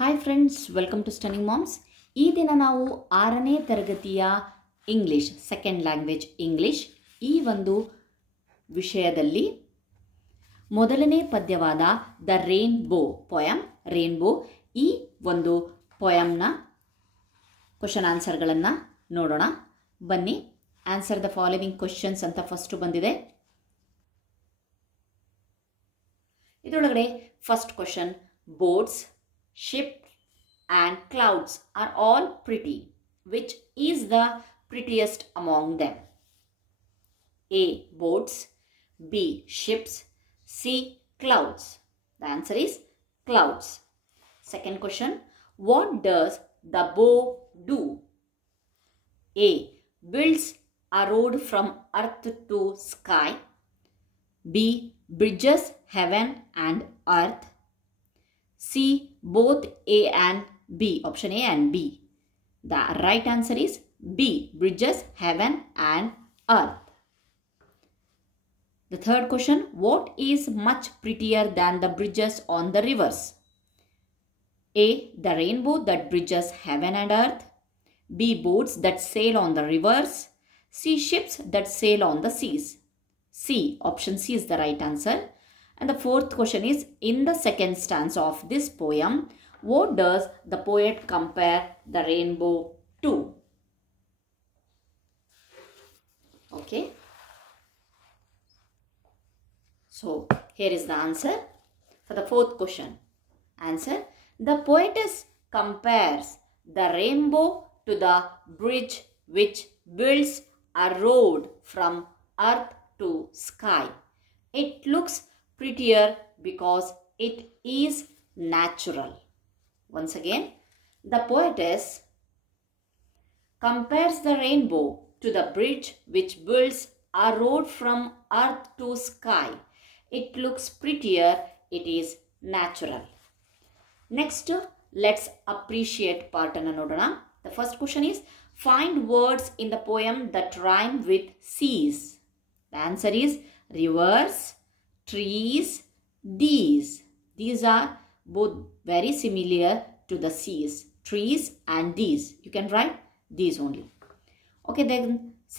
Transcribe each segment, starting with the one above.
Hi friends, welcome to stunning moms. ಈ ದಿನ ನಾವು 6ನೇ ತರಗತಿಯ ಇಂಗ್ಲಿಷ್ ಸೆಕೆಂಡ್ ಲ್ಯಾಂಗ್ವೇಜ್ ಇಂಗ್ಲಿಷ್ ಈ ಒಂದು ವಿಷಯದಲ್ಲಿ ಮೊದಲನೇ ಪದ್ಯವಾದ ದ ರೇನ್ಬೋ ಪೊಯಮ್, ರೇನ್ಬೋ ಈ ಒಂದು ಪೊಯಮ್ನ ಕ್ವಶನ್ ಆನ್ಸರ್ಗಳನ್ನು ನೋಡೋಣ. ಬನ್ನಿ, ಆನ್ಸರ್ ದ ಫಾಲೋವಿಂಗ್ ಕ್ವಶನ್ಸ್ ಅಂತ ಫಸ್ಟ್ ಬಂದಿದೆ. ಇದರೊಳಗಡೆ first question, boats, ships and clouds are all pretty. Which is the prettiest among them? A. Boats, B. Ships, C. Clouds. The answer is clouds. Second question, what does the bow do? A. Builds a road from earth to sky. B. Bridges heaven and earth. C. Both A and B. Option A and B. The right answer is B. Bridges heaven and earth. The third question, what is much prettier than the bridges on the rivers? A. The rainbow that bridges heaven and earth. B. Boats that sail on the rivers. C. Ships that sail on the seas. C. Option C is the right answer. And the fourth question is, in the second stanza of this poem, what does the poet compare the rainbow to? Okay. So, here is the answer for the fourth question. Answer, the poetess compares the rainbow to the bridge which builds a road from earth to sky. It looks prettier because it is natural. Once again, the poetess compares the rainbow to the bridge which builds a road from earth to sky. It looks prettier, it is natural. Next, let's appreciate part anna nodona. The first question is, find words in the poem that rhyme with seas. The answer is rivers, trees, these. These are both very similar to the seas. Trees and these. You can write these only. Okay, then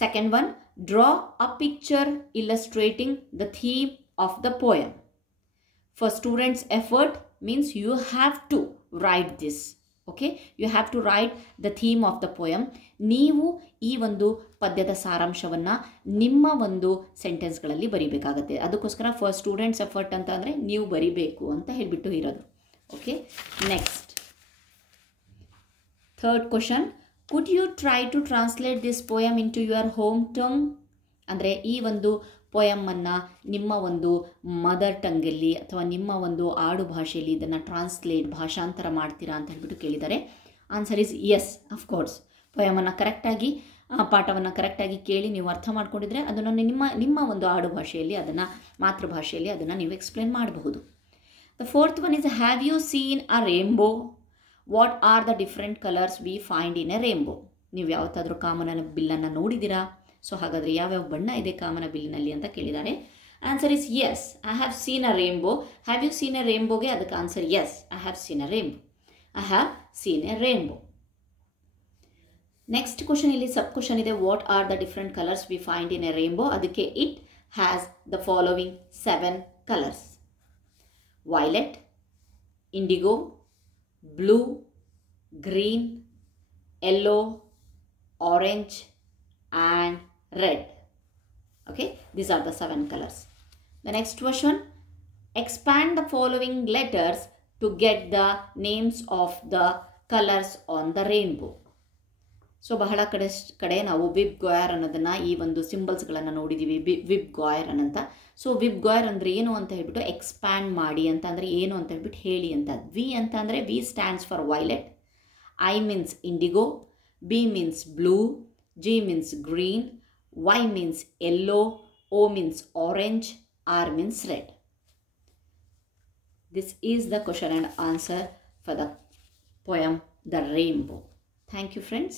second one, draw a picture illustrating the theme of the poem. For students' effort means you have to write this. Okay, you have to write the theme of the poem. ನೀವು ಈ ಒಂದು ಪದ್ಯದ ಸಾರಾಂಶವನ್ನು ನಿಮ್ಮ ಒಂದು ಸೆಂಟೆನ್ಸ್ಗಳಲ್ಲಿ ಬರೀಬೇಕಾಗತ್ತೆ. ಅದಕ್ಕೋಸ್ಕರ for students effort ಅಂತ ಅಂದರೆ ನೀವು ಬರೀಬೇಕು ಅಂತ ಹೇಳಿಬಿಟ್ಟು ಇರೋದು. Okay, next third question, could you try to translate this poem into your home tongue? ಅಂದರೆ ಈ ಒಂದು ಪೊಯಮನ್ನು ನಿಮ್ಮ ಒಂದು ಮದರ್ ಟಂಗಲ್ಲಿ ಅಥವಾ ನಿಮ್ಮ ಒಂದು ಆಡು ಭಾಷೆಯಲ್ಲಿ ಇದನ್ನು ಭಾಷಾಂತರ ಮಾಡ್ತೀರಾ ಅಂತ ಹೇಳ್ಬಿಟ್ಟು ಕೇಳಿದ್ದಾರೆ. Answer is yes, of course. ಪೊಯಮನ್ನು ಕರೆಕ್ಟಾಗಿ, ಪಾಠವನ್ನು ಕರೆಕ್ಟಾಗಿ ಕೇಳಿ ನೀವು ಅರ್ಥ ಮಾಡ್ಕೊಂಡಿದ್ರೆ ಅದನ್ನು ನಿಮ್ಮ ಒಂದು ಆಡು ಭಾಷೆಯಲ್ಲಿ, ಅದನ್ನು ಮಾತೃಭಾಷೆಯಲ್ಲಿ ಅದನ್ನು ನೀವು ಎಕ್ಸ್ಪ್ಲೇನ್ ಮಾಡಬಹುದು. The fourth one is, have you seen a rainbow? What are the different colours we find in a rainbow? ನೀವು ಯಾವತ್ತಾದರೂ ಕಾಮನ ಬಿಲ್ಲನ್ನು ನೋಡಿದ್ದೀರಾ? ಸೊ ಹಾಗಾದರೆ ಯಾವ್ಯಾವ ಬಣ್ಣ ಇದೆ ಕಾಮನ ಬಿಲ್ಲಿನಲ್ಲಿ ಅಂತ ಕೇಳಿದ್ದಾರೆ. Answer is yes, I have seen a rainbow. Have you seen a ರೇನ್ಬೋಗೆ ಅದಕ್ಕೆ answer yes, I have seen a rainbow. I have seen a rainbow. Next question, ಇಲ್ಲಿ ಸಬ್ ಕ್ವಶನ್ ಇದೆ, what are the different colours we find in a rainbow? ಅದಕ್ಕೆ it has the following 7 colours: violet, indigo, blue, green, yellow, orange and red. Okay, these are the 7 colors. The next question, expand the following letters to get the names of the colors on the rainbow. So ಬಹಳ ಕಡೆ ನಾವು ವಿಬ್ ಗಾಯರ್ ಅನ್ನೋದನ್ನು, ಈ ಒಂದು ಸಿಂಬಲ್ಸ್ಗಳನ್ನು ನೋಡಿದ್ದೀವಿ, ವಿಬ್ ಗಾಯರ್ ಅನ್ನಂತ. So ವಿಬ್ ಗಾಯರ್ ಅಂದರೆ ಏನು ಅಂತ ಹೇಳ್ಬಿಟ್ಟು, ಎಕ್ಸ್ಪ್ಯಾಂಡ್ ಮಾಡಿ ಅಂತ ಅಂದರೆ ಏನು ಅಂತ ಹೇಳ್ಬಿಟ್ಟು ಹೇಳಿ ಅಂತ. ವಿ ಅಂತ ಅಂದರೆ V stands for violet, I means indigo, B means blue, G means green, Y means yellow, O means orange, R means red. This is the question and answer for the poem The Rainbow. Thank you, friends.